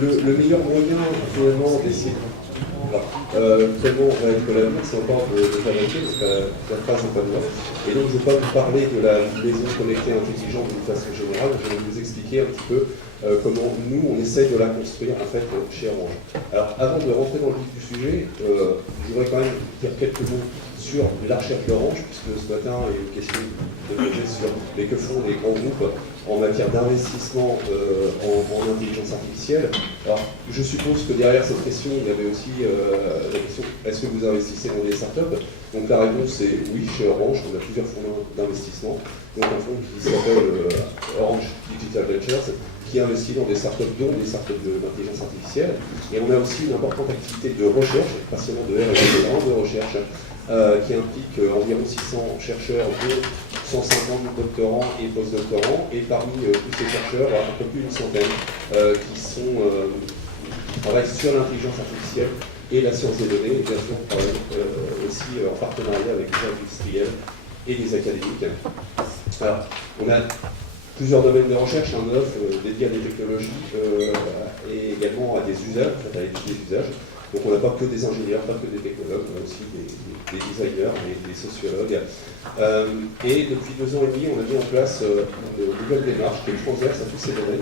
Le meilleur moyen finalement d'essayer. Tellement va être l'avenir, c'est encore de vérifier, parce que la phrase n'est pas de moi. Et donc je ne vais pas vous parler de la maison connectée intelligente d'une façon générale, je vais vous expliquer un petit peu comment nous on essaye de la construire en fait chez Orange. Alors avant de rentrer dans le vif du sujet, je voudrais quand même dire quelques mots sur la recherche d'Orange, puisque ce matin il y a une question de poser sur les que font les grands groupes en matière d'investissement en intelligence artificielle. Alors je suppose que derrière cette question, il y avait aussi la question est-ce que vous investissez dans des startups? Donc la réponse est oui, chez Orange, on a plusieurs fonds d'investissement. Donc un fonds qui s'appelle Orange Digital Ventures, qui investit dans des startups, dont des startups d'intelligence artificielle. Et on a aussi une importante activité de recherche, pas seulement de R&D, mais vraiment de recherche, qui implique environ 600 chercheurs, dont 150 doctorants et postdoctorants. Et parmi tous ces chercheurs, un peu plus d'une centaine qui travaillent sur l'intelligence artificielle et la science des données, et bien sûr aussi en partenariat avec des industriels et des académiques. Alors, on a plusieurs domaines de recherche, un neuf dédié à des technologies et également à des usages, en fait, à l'étude des usages. Donc on n'a pas que des ingénieurs, pas que des technologues, on a aussi des designers, des sociologues. Et depuis 2 ans et demi, on a mis en place une nouvelle démarche qui est transverse à tous ces domaines.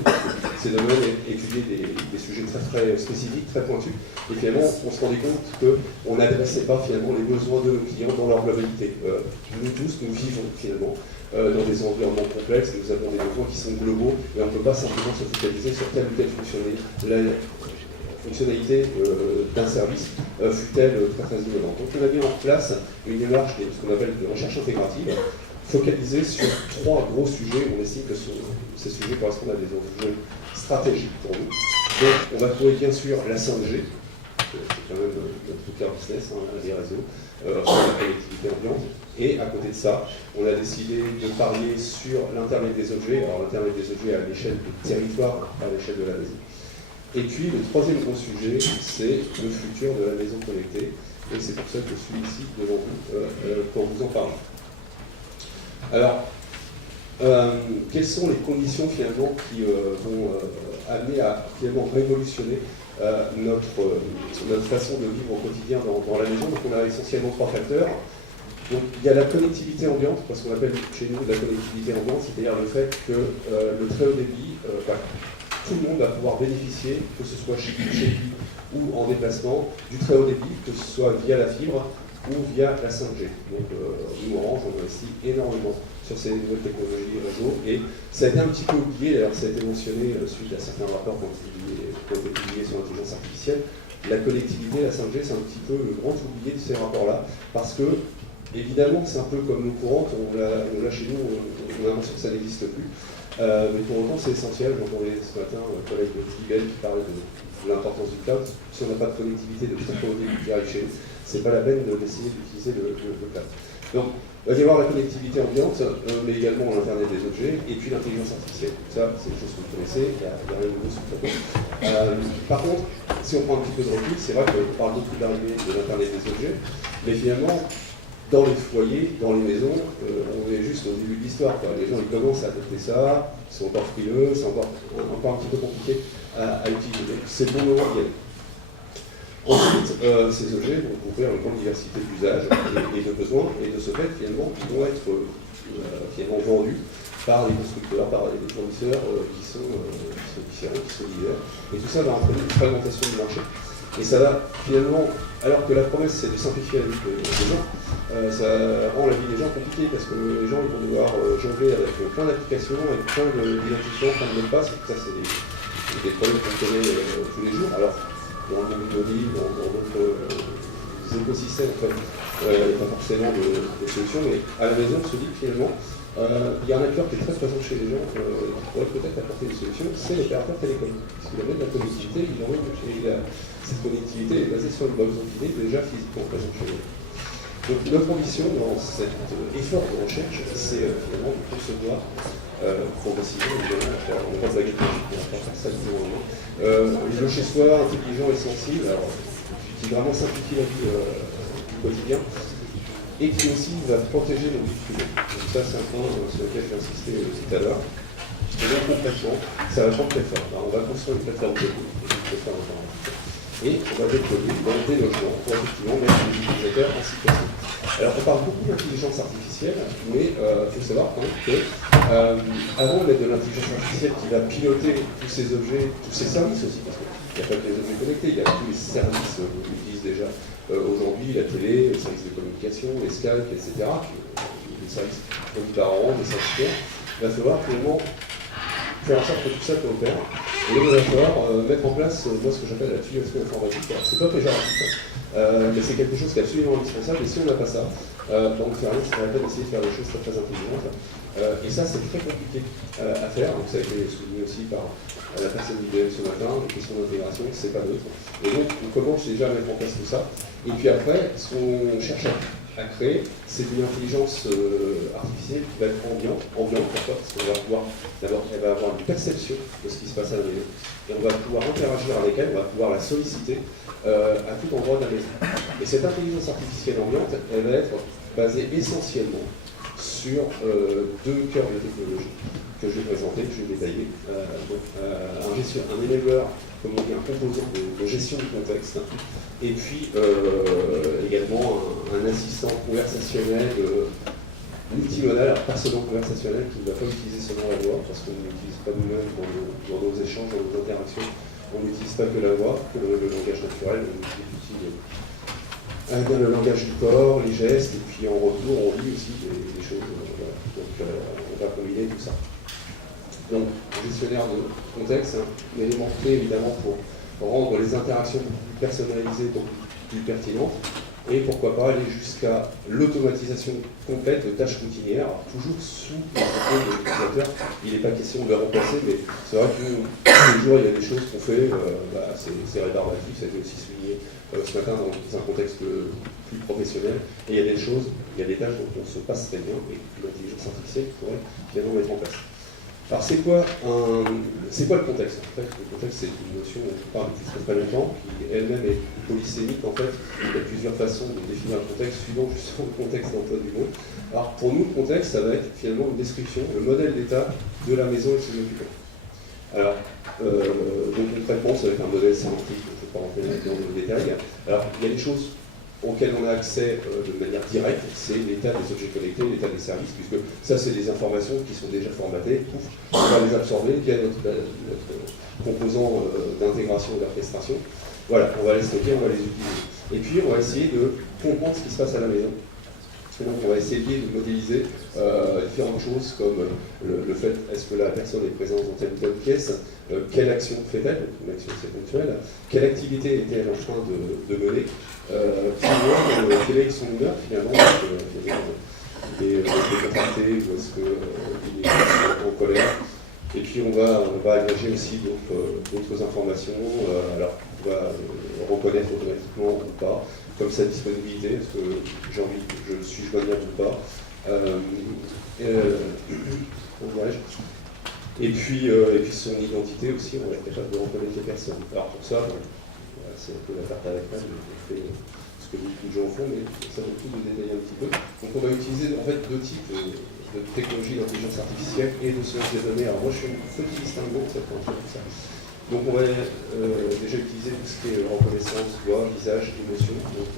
Ces domaines étudiaient des sujets très, très spécifiques, très pointus. Et finalement, on se rendait compte qu'on n'adressait pas finalement les besoins de nos clients dans leur globalité. Nous tous, nous vivons finalement dans des environnements complexes, nous avons des besoins qui sont globaux et on ne peut pas simplement se focaliser sur telle ou telle fonctionnalité d'un service, fut-elle très très innovante. Donc on a mis en place une démarche de ce qu'on appelle de recherche intégrative, focalisée sur 3 gros sujets. On estime que ces sujets correspondent à des enjeux stratégiques pour nous. Donc on va trouver bien sûr la 5G, c'est quand même notre cœur business, les réseaux, la connectivité ambiante. Et à côté de ça, on a décidé de parier sur l'Internet des objets. Alors l'Internet des objets à l'échelle du territoire, pas à l'échelle de la maison. Et puis le troisième gros sujet, c'est le futur de la maison connectée. Et c'est pour ça que je suis ici devant vous pour vous en parler. Alors, quelles sont les conditions finalement qui vont amener à finalement révolutionner notre façon de vivre au quotidien dans la maison? Donc on a essentiellement 3 facteurs. Donc, il y a la connectivité ambiante, parce qu'on appelle chez nous la connectivité ambiante, c'est-à-dire le fait que le très haut débit, tout le monde va pouvoir bénéficier, que ce soit chez lui ou en déplacement, du très haut débit, que ce soit via la fibre ou via la 5G. Donc nous, Orange, on investit énormément sur ces nouvelles technologies réseau, et ça a été un petit peu oublié, d'ailleurs ça a été mentionné suite à certains rapports qui ont été publiés sur l'intelligence artificielle. La connectivité, la 5G, c'est un petit peu le grand oublié de ces rapports-là, parce que évidemment, c'est un peu comme l'eau courante, on l'a chez nous, on a l'impression que ça n'existe plus. Mais pour autant, c'est essentiel. J'entendais ce matin un collègue de Tibel qui parlait de l'importance du cloud. Si on n'a pas de connectivité de très haut débit qui arrive chez nous, c'est pas la peine d'essayer d'utiliser le cloud. Donc, il va y avoir la connectivité ambiante, mais également l'Internet des objets, et puis l'intelligence artificielle. Ça, c'est des choses que vous connaissez, il y a rien de nouveau sur le plateau. Par contre, si on prend un petit peu de recul, c'est vrai qu'on parle beaucoup d'arrivée de l'Internet des objets, mais finalement, dans les foyers, dans les maisons, on est juste au début de l'histoire. Les gens ils commencent à adopter ça, ils sont encore frileux, c'est encore un petit peu compliqué à utiliser. C'est le bon moment d'y aller. Ensuite, ces objets vont couvrir une grande diversité d'usages et de besoins, et de ce fait, finalement, ils vont être finalement vendus par les constructeurs, par les fournisseurs qui sont différents, qui sont divers. Et tout ça va entraîner une fragmentation du marché. Et ça va finalement, alors que la promesse c'est de simplifier la vie des gens, ça rend la vie des gens compliquée parce que les gens ils vont devoir jongler avec plein d'applications, avec plein d'identifiants, plein de mots de passe, et tout ça c'est des problèmes qu'on connaît tous les jours. Alors, dans le monde mobile, dans d'autres écosystèmes, en fait, il n'y a pas forcément de solution, mais à la maison, on se dit que finalement, il y a un acteur qui est très présent chez les gens, qui pourrait peut-être apporter des solutions, c'est l'opérateur télécom. Parce qu'il amène de la connectivité, cette connectivité est basée sur une box, donc il est déjà physiquement présent chez les gens. Donc notre ambition dans cet effort de recherche, c'est finalement de concevoir progressivement, on va baguette magique, on va pas faire ça du jour au lendemain, le chez-soi intelligent et sensible, alors, qui vraiment simplifie la vie du quotidien, et qui aussi va protéger nos vies privées. Donc ça, c'est un point sur lequel j'ai insisté tout à l'heure. Et donc concrètement, ça va changer de plateforme. Alors, on va construire une plateforme de et on va déployer dans des logements pour effectivement mettre les utilisateurs en situation. Alors on parle beaucoup d'intelligence artificielle, mais il faut savoir quand même que avant de mettre de l'intelligence artificielle qui va piloter tous ces objets, tous ces services aussi, parce qu'il n'y a pas que les objets connectés, il y a tous les services qu'on utilise déjà aujourd'hui, la télé, les services de communication, les Skype, etc., les services produits par an, les services. Il va falloir finalement faire en sorte que tout ça coopère. Et il va falloir mettre en place moi, ce que j'appelle la tuyauterie informatique. C'est pas péjoratif, mais c'est quelque chose qui est absolument indispensable. Et si on n'a pas ça, on ne fait rien, c'est la peine d'essayer de faire des choses très, très intelligentes. Et ça, c'est très compliqué à faire. Donc, ça a été souligné aussi par la personne d'IBM ce matin. Les questions d'intégration, c'est pas neutre. Et donc, on commence déjà à mettre en place tout ça. Et puis après, ce qu'on cherche à créer, c'est une intelligence artificielle qui va être ambiante. Pourquoi? Parce qu'on va pouvoir, d'abord, elle va avoir une perception de ce qui se passe à la maison, et on va pouvoir interagir avec elle, on va pouvoir la solliciter à tout endroit de la maison. Et cette intelligence artificielle ambiante, elle va être basée essentiellement sur deux cœurs de technologie que je vais présenter, que je vais détailler. Un enabler, comme on dit, un composant de gestion du contexte, et puis également un assistant conversationnel multimodal, alors pas seulement conversationnel, qui ne va pas utiliser seulement la voix, parce qu'on n'utilise pas nous-mêmes dans nos échanges, dans nos interactions, on n'utilise pas que la voix, que le langage naturel, on utilise aussi le langage du corps, les gestes, et puis en retour, on lit aussi des choses. Voilà. Donc on va combiner tout ça. Donc, gestionnaire de contexte, un élément clé évidemment pour rendre les interactions plus personnalisées, donc plus pertinentes, et pourquoi pas aller jusqu'à l'automatisation complète de tâches routinières, toujours sous le contrôle de l'utilisateur. Il n'est pas question de le remplacer, mais c'est vrai que tous les jours il y a des choses qu'on fait, c'est rébarbatif, ça a été aussi souligné ce matin dans un contexte plus professionnel, et il y a des choses, il y a des tâches dont on se passe très bien, et l'intelligence artificielle pourrait finalement mettre en place. Alors c'est quoi le contexte? En fait, le contexte, c'est une notion dont on parle depuis très longtemps, qui elle-même est polysémique. En fait, il y a plusieurs façons de définir le contexte suivant justement le contexte d'emploi du mot. Alors pour nous, le contexte, ça va être finalement une description, le modèle d'état de la maison et de ses occupants. Alors, donc concrètement, ça va être un modèle sémantique, je ne vais pas rentrer dans le détail. Alors, il y a des choses auxquelles on a accès de manière directe, c'est l'état des objets connectés, l'état des services, puisque ça, c'est des informations qui sont déjà formatées, on va les absorber via notre composant d'intégration et d'orchestration. Voilà, on va les stocker, on va les utiliser. Et puis, on va essayer de comprendre ce qui se passe à la maison. Donc, on va essayer de modéliser différentes choses comme le fait, est-ce que la personne est présente dans telle ou telle pièce, quelle action fait-elle, donc une action c'est ponctuel, quelle activité est-elle en train de mener, quelle est son humeur finalement, il est contracté ou est-ce qu'il est en colère. Et puis on va agréger aussi d'autres informations, alors on va reconnaître automatiquement ou pas, comme sa disponibilité, est-ce que j'ai envie, je suis joignable ou pas. Et puis son identité aussi, on va être capable de reconnaître les personnes. Alors pour ça, c'est un peu la tarte à la crème, on fait ce que beaucoup de gens font, mais ça vaut le coup de détailler un petit peu. Donc on va utiliser en fait deux types de technologies d'intelligence artificielle et de sciences des données. Alors moi je fais un petit distinguo en fait entre tout ça. Donc on va déjà utiliser tout ce qui est reconnaissance, voix, visage, émotion. Donc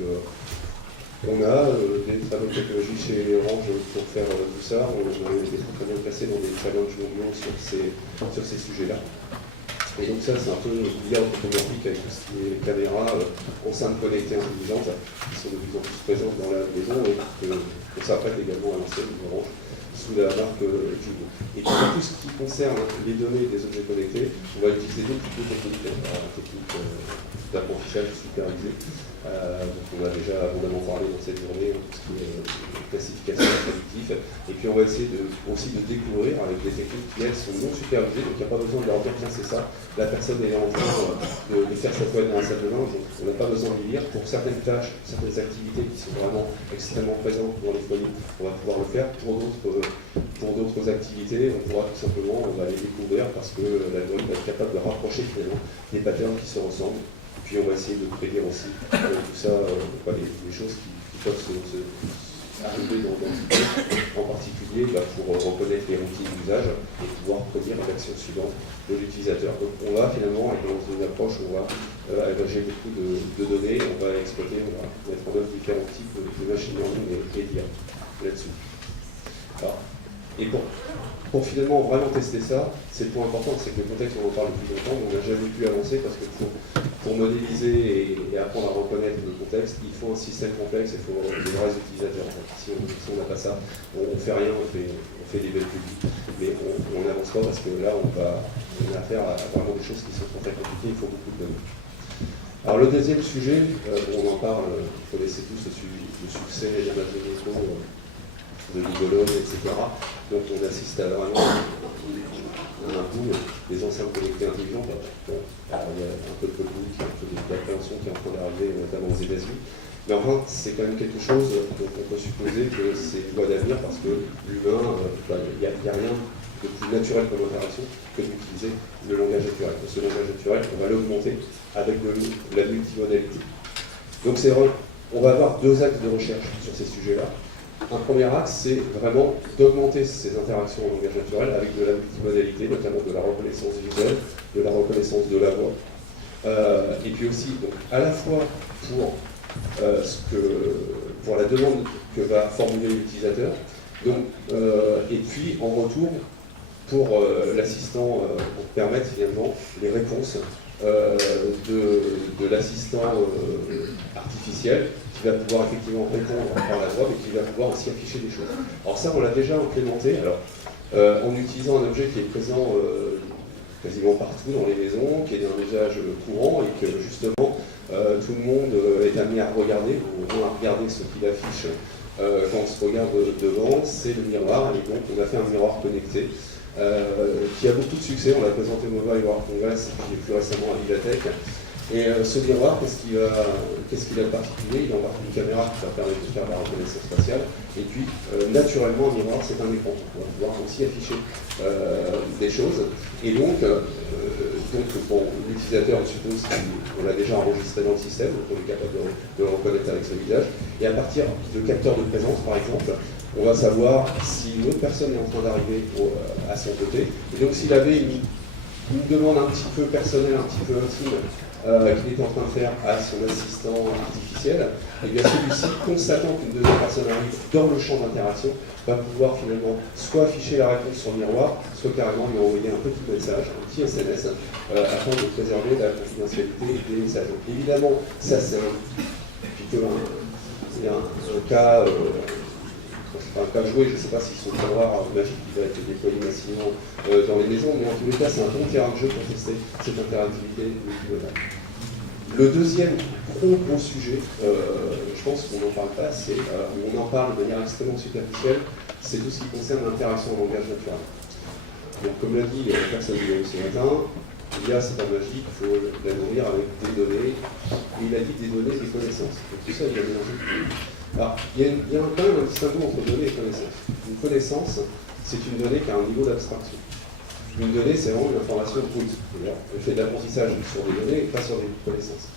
on a des très bonnes technologies chez Orange pour faire tout ça. On a été très bien placé dans des challenges mondiaux sur ces sujets-là. Et donc ça, c'est un peu l'IA anthropomorphique avec tout ce qui est caméras, enceintes connectées intelligentes, qui sont de plus en plus présentes dans la maison et qu'on s'apprête également à lancer Orange sous la marque Juno. Et puis pour tout ce qui concerne les données des objets connectés, on va utiliser deux types de techniques, la technique d'apprentissage supervisé. Donc on a déjà abondamment parlé dans cette journée, tout ce qui est classification prédictive. Et puis on va essayer aussi de découvrir avec des techniques qui elles sont non supervisées, donc il n'y a pas besoin de leur dire tiens c'est ça, la personne est en train de faire sa toilette dans la salle de bain, donc on n'a pas besoin de lire. Pour certaines tâches, certaines activités qui sont vraiment extrêmement présentes dans les foyers, on va pouvoir le faire. Pour d'autres activités, on pourra tout simplement les découvrir parce que l'algorithme va être capable de rapprocher finalement des patterns qui se ressemblent. Puis on va essayer de prédire aussi tout ça, les choses qui peuvent arriver dans l'entité, en particulier pour reconnaître les routines d'usage et pouvoir produire l'action suivante de l'utilisateur. Donc on va finalement, avec une approche, on va agréger beaucoup de données, on va exploiter, on va mettre en œuvre différents types de machine learning et d'IA là-dessus. Et pour finalement vraiment tester ça, c'est le point important, c'est que le contexte, on en parle depuis longtemps, mais on n'a jamais pu avancer parce que pour modéliser et apprendre à reconnaître le contexte, il faut un système complexe, il faut des vrais utilisateurs. En fait. Si on n'a pas ça, on ne fait rien, on fait des belles publics, mais on n'avance pas parce que là, on a affaire à vraiment des choses qui sont très compliquées, il faut beaucoup de données. Alors le deuxième sujet, on en parle, vous connaissez tous le succès d'Amazon Echo, de Google, etc. Donc on assiste à vraiment un boom des enceintes connectées intelligentes. Bon, alors, il y a un peu de politique, un peu d'appréhension qui est en train d'arriver, notamment aux États-Unis. Mais enfin, c'est quand même quelque chose dont on peut supposer que c'est une voie d'avenir parce que l'humain, il n'y a rien de plus naturel comme interaction que d'utiliser le langage naturel. Et ce langage naturel, on va l'augmenter avec la multimodalité. Donc c'est vrai, on va avoir deux axes de recherche sur ces sujets-là. Un premier axe, c'est vraiment d'augmenter ces interactions en langage naturel avec de la multimodalité, notamment de la reconnaissance visuelle, de la reconnaissance de la voix. Et puis aussi, donc, à la fois pour la demande que va formuler l'utilisateur, et puis en retour pour l'assistant, pour permettre finalement les réponses de l'assistant artificiel qui va pouvoir effectivement répondre par la voix, mais qui va pouvoir aussi afficher des choses. Alors ça, on l'a déjà implémenté en utilisant un objet qui est présent quasiment partout dans les maisons, qui est d'un usage courant et que justement tout le monde est amené à regarder, ou au moins à regarder ce qu'il affiche quand on se regarde devant, c'est le miroir. Et donc on a fait un miroir connecté qui a beaucoup de succès. On l'a présenté au Mobile World Congress et plus récemment à Vivatech. Et ce miroir, qu'est-ce qu'il a de particulier? Il a en partie une caméra qui va permettre de faire la reconnaissance faciale. Et puis, naturellement, un miroir, c'est un écran. On va pouvoir aussi afficher des choses. Et donc bon, l'utilisateur, je suppose qu'on l'a déjà enregistré dans le système, donc on est capable de le reconnaître avec son visage. Et à partir de capteurs de présence, par exemple, on va savoir si une autre personne est en train d'arriver à son côté. Et donc, s'il avait une demande un petit peu personnelle, un petit peu intime, qu'il était en train de faire à son assistant artificiel, et bien celui-ci, constatant qu'une deuxième personne arrive dans le champ d'interaction, va pouvoir finalement soit afficher la réponse sur le miroir, soit carrément lui envoyer un petit message, un petit SMS, afin de préserver la confidentialité des messages. Donc évidemment, ça c'est un cas, un cas joué, je ne sais pas s'ils sont très rares, magique qui va être déployé massivement dans les maisons, mais en tous les cas, c'est un bon terrain de jeu pour tester cette interactivité multimodale. Le deuxième gros sujet, je pense qu'on n'en parle pas assez, on en parle de manière extrêmement superficielle, c'est tout ce qui concerne l'interaction en langage naturel. Donc, comme l'a dit la personne du ce matin, l'IA c'est pas magique, il faut la nourrir avec des données, et il a dit des données, des connaissances. Donc tout ça, il a mélangé. Alors, il y a quand même un distinguo entre données et connaissance. Une connaissance, c'est une donnée qui a un niveau d'abstraction. Une donnée, c'est vraiment une information brute. Elle fait de l'apprentissage sur des données et pas sur des connaissances.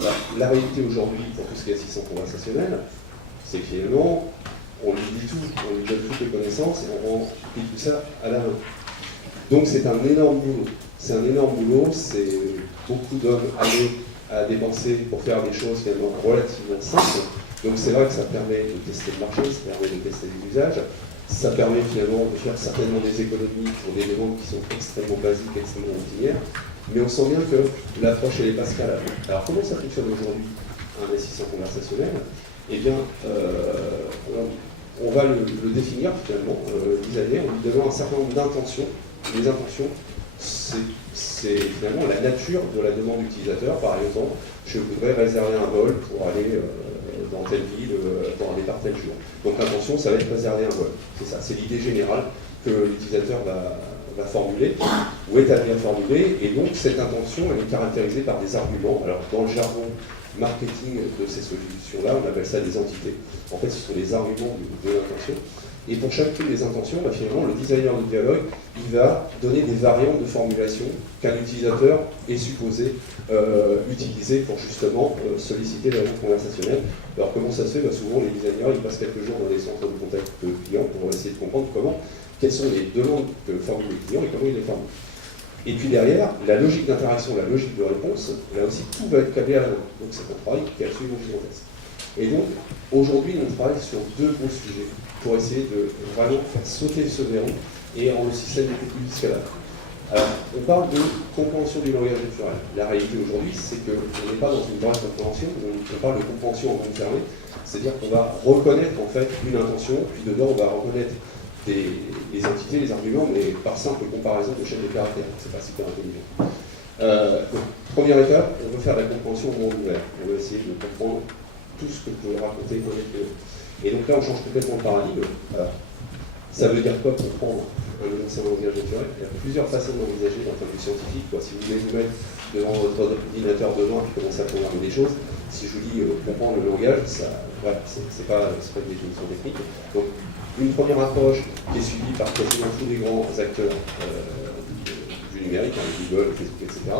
Alors, la réalité aujourd'hui, pour tout ce qui est assistant conversationnel, c'est que finalement, on lui dit tout, on lui donne toutes les connaissances et on rend tout ça à la main. Donc c'est un énorme boulot. C'est un énorme boulot, c'est beaucoup d'hommes à dépenser pour faire des choses finalement relativement simples. Donc c'est vrai que ça permet de tester le marché, ça permet de tester les usages, ça permet finalement de faire certainement des économies pour des demandes qui sont extrêmement basiques, extrêmement routinières, mais on sent bien que l'approche elle est pas scalable. Alors comment ça fonctionne aujourd'hui un assistant conversationnel? Eh bien, on va le définir finalement, designer, en lui donnant un certain nombre d'intentions. Les intentions, c'est finalement la nature de la demande utilisateur. Par exemple, je voudrais réserver un vol pour aller dans telle ville, pour aller par tel jour. Donc l'intention, ça va être réserver un vol. C'est ça, c'est l'idée générale que l'utilisateur va formuler, ou est amené à formuler, et donc cette intention, elle est caractérisée par des arguments. Alors dans le jargon marketing de ces solutions-là, on appelle ça des entités. En fait, ce sont les arguments de l'intention. Et pour chacune des intentions, finalement, le designer de dialogue, il va donner des variantes de formulation qu'un utilisateur est supposé utiliser pour justement solliciter la réponse conversationnelle. Alors comment ça se fait? Souvent, les designers, ils passent quelques jours dans les centres de contact clients pour essayer de comprendre quelles sont les demandes que formulent les clients et comment ils les forment. Et puis derrière, la logique d'interaction, la logique de réponse, là aussi, tout va être câblé à la main. Donc c'est un travail qui est absolument gigantesque. Et donc, aujourd'hui, on travaille sur deux gros sujets pour essayer de vraiment faire sauter ce verrou et rendre le système beaucoup plus scalable. Alors, on parle de compréhension du langage naturel. La réalité aujourd'hui, c'est qu'on n'est pas dans une vraie compréhension, on parle de compréhension en monde fermé, c'est-à-dire qu'on va reconnaître en fait une intention, puis dedans on va reconnaître les entités, les arguments, mais par simple comparaison de chaîne de caractères. C'est pas super intelligent. Donc, première étape, on veut faire de la compréhension au monde ouvert. On veut essayer de comprendre tout ce que vous pouvez raconter, connaître. Et donc là, on change complètement de paradigme. Ça veut dire quoi comprendre un langage naturel? Il y a plusieurs façons d'envisager d'un point de vue scientifique. Si vous voulez vous mettre devant votre ordinateur demain et commencer à programmer des choses, si je vous dis comprendre le langage, voilà, c'est pas une définition technique. Donc, une première approche qui est suivie par quasiment tous les grands acteurs du numérique, Google, Facebook, etc.,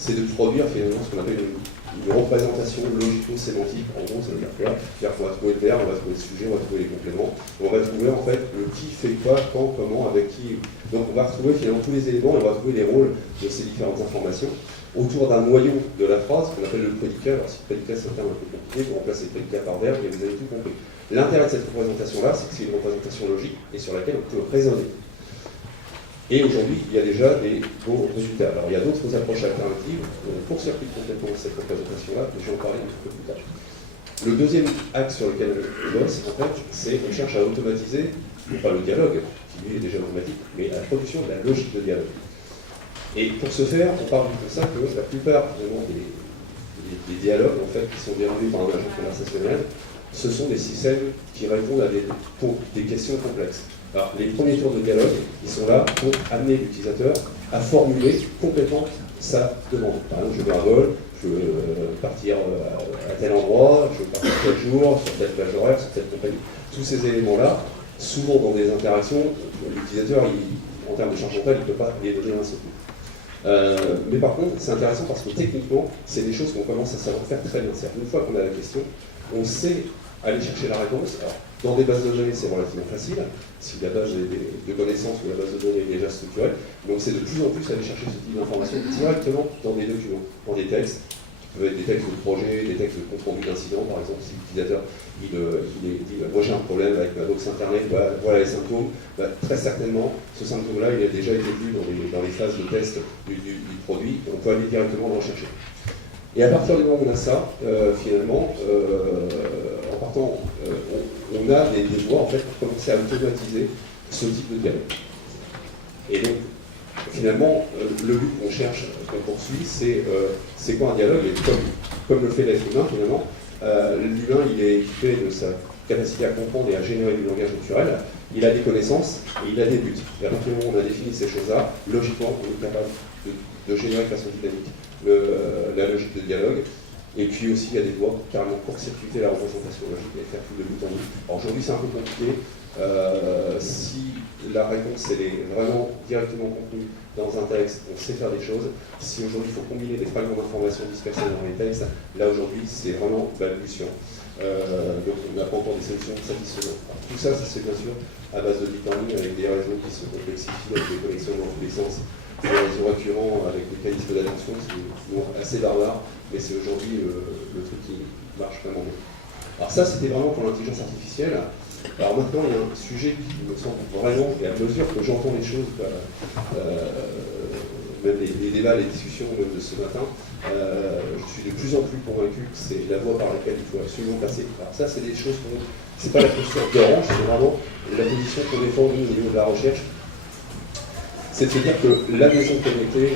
c'est de produire finalement ce qu'on appelle une représentation logico-sémantique. En gros, ça veut dire quoi? C'est-à-dire qu'on va trouver le verbe, on va trouver le sujet, on va trouver les compléments, on va trouver en fait le qui fait quoi, quand, comment, avec qui. Donc on va retrouver finalement tous les éléments et on va trouver les rôles de ces différentes informations autour d'un noyau de la phrase qu'on appelle le prédicat. Alors si le prédicat c'est un terme un peu compliqué, on remplace les prédicats par verbe et vous avez tout compris. L'intérêt de cette représentation-là, c'est que c'est une représentation logique et sur laquelle on peut raisonner. Et aujourd'hui, il y a déjà des bons résultats. Alors, il y a d'autres approches alternatives pour circuiter complètement cette représentation-là, mais je vais en parler un petit peu plus tard. Le deuxième axe sur lequel on bosse, en fait, c'est qu'on cherche à automatiser, non pas le dialogue, qui lui est déjà automatique, mais la production de la logique de dialogue. Et pour ce faire, on parle de ça que la plupart des dialogues, en fait, qui sont déroulés par un agent conversationnel, ce sont des systèmes qui répondent à des questions complexes. Alors, les premiers tours de dialogue, ils sont là pour amener l'utilisateur à formuler complètement sa demande. Par exemple, je veux un vol, je veux partir à tel endroit, je veux partir tel jour, sur telle plage horaire, sur telle compagnie. Tous ces éléments-là, souvent dans des interactions, l'utilisateur, en termes de charge mentale, il ne peut pas les donner un seul coup. Mais par contre, c'est intéressant parce que techniquement, c'est des choses qu'on commence à savoir faire très bien. C'est-à-dire, une fois qu'on a la question, on sait aller chercher la réponse. Alors, dans des bases de données, c'est relativement facile, si la base de connaissances ou la base de données est déjà structurée. Donc, c'est de plus en plus aller chercher ce type d'informations directement dans des documents, dans des textes, qui peuvent être des textes de projet, des textes de compte rendu d'incident, par exemple, si l'utilisateur il dit moi j'ai un problème avec ma box internet, voilà les symptômes, très certainement, ce symptôme-là, il a déjà été vu dans les phases de test du produit, on peut aller directement le rechercher. Et à partir du moment où on a ça, finalement, en partant, on a des voies en fait, pour commencer à automatiser ce type de dialogue. Et donc, finalement, le but qu'on cherche, qu'on poursuit, c'est quoi un dialogue? Et comme le fait l'être humain, finalement, l'humain, il est équipé de sa capacité à comprendre et à générer du langage naturel, il a des connaissances et il a des buts. Et à partir du moment où on a défini ces choses-là, logiquement, on est capable de générer de façon dynamique la logique de dialogue. Et puis aussi, il y a des voies pour carrément court-circuiter la représentation logique et faire tout de bout en bout. Alors aujourd'hui, c'est un peu compliqué. Si la réponse elle est vraiment directement contenue dans un texte, on sait faire des choses. Si aujourd'hui, il faut combiner des fragments d'informations dispersés dans les textes, là aujourd'hui, c'est vraiment balbutiant. Donc on n'a pas encore des solutions satisfaisantes. Alors, tout ça, ça se fait bien sûr à base de deep learning avec des réseaux qui se complexifient, avec des connexions dans tous les sens, des réseaux récurrents avec des mécanismes d'attention qui sont assez barbares, mais c'est aujourd'hui le truc qui marche vraiment bien. Alors ça, c'était vraiment pour l'intelligence artificielle. Alors maintenant, il y a un sujet qui me semble vraiment, et à mesure que j'entends les choses, même les débats, les discussions de ce matin, je suis de plus en plus convaincu que c'est la voie par laquelle il faut absolument passer. Alors ça, c'est des choses c'est pas la posture d'Orange, c'est vraiment la position qu'on défend nous au niveau de la recherche. C'est de se dire que la maison connectée,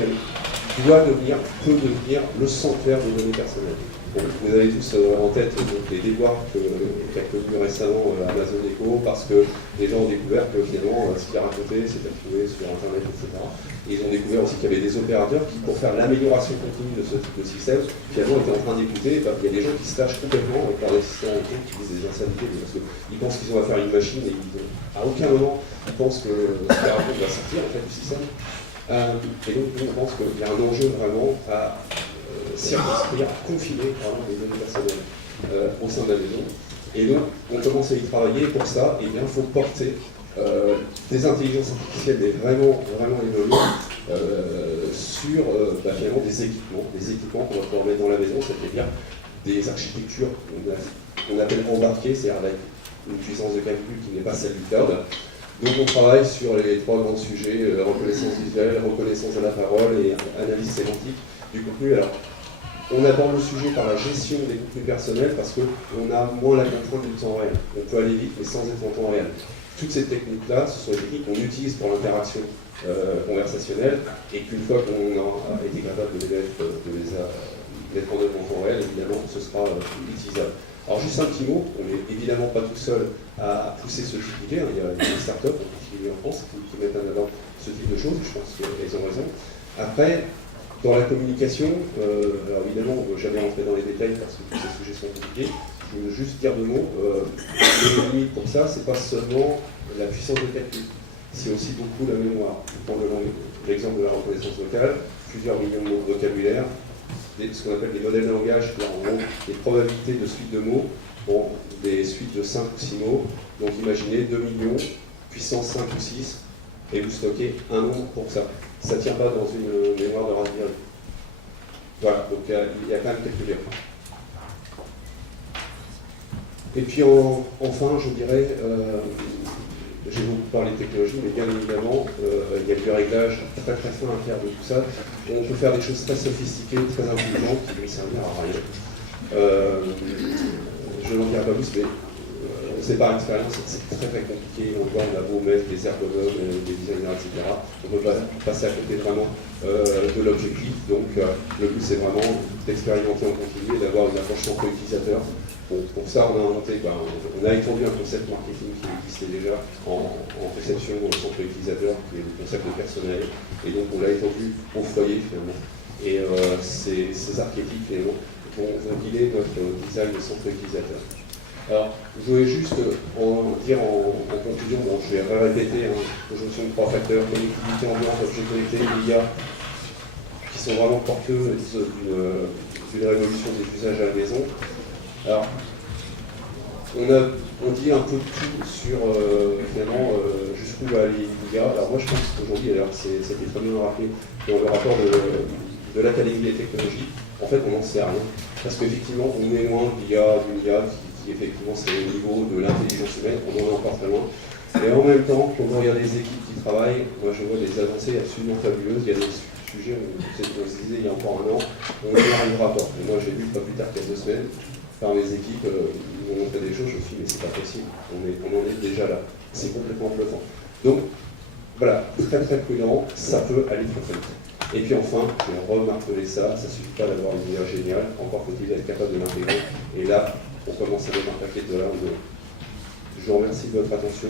peut devenir le sanctuaire des données personnelles. Bon, vous avez tous en tête les déboires qu'a connu récemment Amazon Echo, parce que les gens ont découvert que finalement ce qu'ils racontaient c'était trouvé sur Internet, etc. Et ils ont découvert aussi qu'il y avait des opérateurs qui, pour faire l'amélioration continue de ce type de système, finalement étaient en train d'écouter. Il y a des gens qui se lâchent complètement avec leurs assistants qui disent des insanités, parce qu'ils pensent qu'ils ont affaire à une machine et à aucun moment ils pensent que l'opérateur va sortir en fait, du système. Et donc on pense qu'il y a un enjeu vraiment à circonscrire, à confiner les données personnelles au sein de la maison. Et donc, on commence à y travailler. Et pour ça, il faut porter des intelligences artificielles, mais vraiment évoluées, sur finalement des équipements qu'on va pouvoir mettre dans la maison, c'est-à-dire des architectures qu'on appelle embarquées, c'est-à-dire avec une puissance de calcul qui n'est pas celle du cloud. Donc on travaille sur les trois grands sujets, reconnaissance visuelle, reconnaissance de la parole et analyse sémantique du contenu. Alors, on aborde le sujet par la gestion des contenus personnels parce qu'on a moins la contrainte du temps réel. On peut aller vite, mais sans être en temps réel. Toutes ces techniques-là, ce sont des techniques qu'on utilise pour l'interaction conversationnelle et qu'une fois qu'on a été capable de les mettre en œuvre en temps réel, évidemment, ce sera utilisable. Alors juste un petit mot, on n'est évidemment pas tout seul à pousser ce type d'idée. Il y a des startups, en particulier en France, qui mettent en avant ce type de choses, je pense qu'elles ont raison. Après, dans la communication, alors évidemment, je ne vais jamais rentrer dans les détails parce que tous ces sujets sont compliqués. Je veux juste dire deux mots. Les limites pour ça, c'est pas seulement la puissance de calcul, c'est aussi beaucoup la mémoire. Je prends l'exemple de la reconnaissance vocale, plusieurs millions de mots de vocabulaire, ce qu'on appelle des modèles de langage, qui en gros des probabilités de suite de mots, bon, des suites de 5 ou 6 mots. Donc imaginez 2 millions, puissance 5 ou 6, et vous stockez un nombre pour ça. Ça ne tient pas dans une mémoire de Raspberry. Voilà, donc il y a quand même quelques liens. Et puis enfin, je dirais, j'ai beaucoup parlé de technologie, mais bien évidemment, il y a du réglage très fin à faire de tout ça. On peut faire des choses très sophistiquées, très intelligentes, qui vont servir à rien. Je n'en dirai pas plus, mais c'est par expérience, c'est très compliqué. On a beau mettre des ergonomes, des designers, etc. On peut pas passer à côté vraiment de l'objectif. Donc le but, c'est vraiment d'expérimenter en continu et d'avoir une approche centre utilisateur. Bon, pour ça, on a inventé, on a étendu un concept marketing qui existait déjà en réception au centre utilisateur, qui est le concept de personnel, et donc on l'a étendu au foyer finalement. Et ces archétypes finalement vont guider notre design de centre utilisateur. Alors, je voulais juste dire en conclusion, bon, je vais répéter conjonction de trois facteurs, connectivité, ambiance, objet connecté, l'IA, qui sont vraiment porteurs d'une révolution des usages à la maison. Alors, on dit un peu de tout sur finalement jusqu'où va aller l'IA. Alors moi je pense qu'aujourd'hui, alors c'était très bien rappelé dans le rapport de l'Académie des technologies, en fait on n'en sait rien. Parce qu'effectivement on est loin d'une IA qui effectivement c'est au niveau de l'intelligence humaine, on en est encore très loin. Et en même temps, quand on regarde les équipes qui travaillent, moi je vois des avancées absolument fabuleuses. Il y a des sujets, on se disait il y a encore un an, on n'y arrivera pas. Et moi j'ai vu pas plus tard qu'il y a 2 semaines, par les équipes, ils m'ont montré des choses, je me suis dit mais c'est pas possible, on en est déjà là, c'est complètement bluffant. Donc voilà, très prudent, ça peut aller très vite. Et puis enfin, je vais remarteler ça suffit pas d'avoir une idée géniale, encore faut-il être capable de l'intégrer, et là, on commence à mettre un paquet de dollars. Je vous remercie de votre attention.